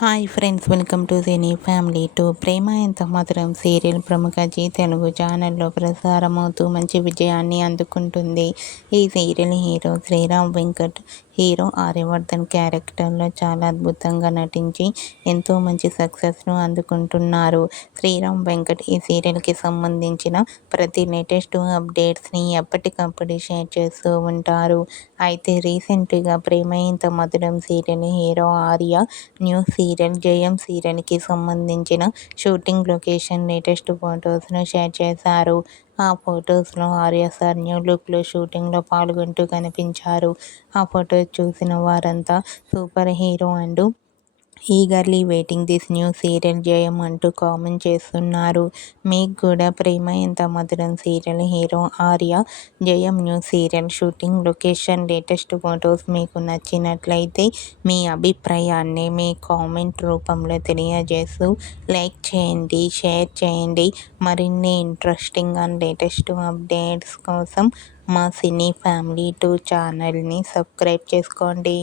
Hi friends, welcome to cine family two. Prema Entha Madhuram serial ప్రముఖ G Telugu ఛానల్లో ప్రసారమవుతూ మంచి విజయాన్ని అందుకుంటుంది. ఈ serial hero Sriram Venkat, hero Aryavardhan క్యారెక్టర్లో చాలా అద్భుతంగా నటించి ఎంతో మంచి సక్సెస్ను అందుకుంటున్నారు. శ్రీరామ్ వెంకట్ ఈ సీరియల్కి సంబంధించిన ప్రతి లేటెస్ట్ అప్డేట్స్ని ఎప్పటికప్పుడు షేర్ చేస్తూ ఉంటారు. అయితే రీసెంట్గా ప్రేమ Entha Madhuram serial hero Arya new serial జయం సీరియల్కి సంబంధించిన షూటింగ్ లొకేషన్ లేటెస్ట్ ఫొటోస్ను షేర్ చేశారు. ఆ ఫొటోస్లో ఆర్య సార్ న్యూ లుక్లో షూటింగ్లో పాల్గొంటూ కనిపించారు. ఆ ఫొటోస్ చూసిన వారంతా సూపర్ హీరో అంటూ eagerly waiting this new serial జయం అంటూ కామెంట్ చేస్తున్నారు. మీకు కూడా ప్రేమ ఎంత మధురం సీరియల్ హీరో ఆర్య జయం new serial shooting location latest photos మీకు నచ్చినట్లయితే మీ అభిప్రాయాన్ని మీ కామెంట్ రూపంలో తెలియజేస్తూ లైక్ చేయండి, షేర్ చేయండి. మరిన్ని ఇంట్రెస్టింగ్ అండ్ లేటెస్ట్ అప్డేట్స్ కోసం మా సినీ ఫ్యామిలీ 2 ఛానల్ని సబ్స్క్రైబ్ చేసుకోండి.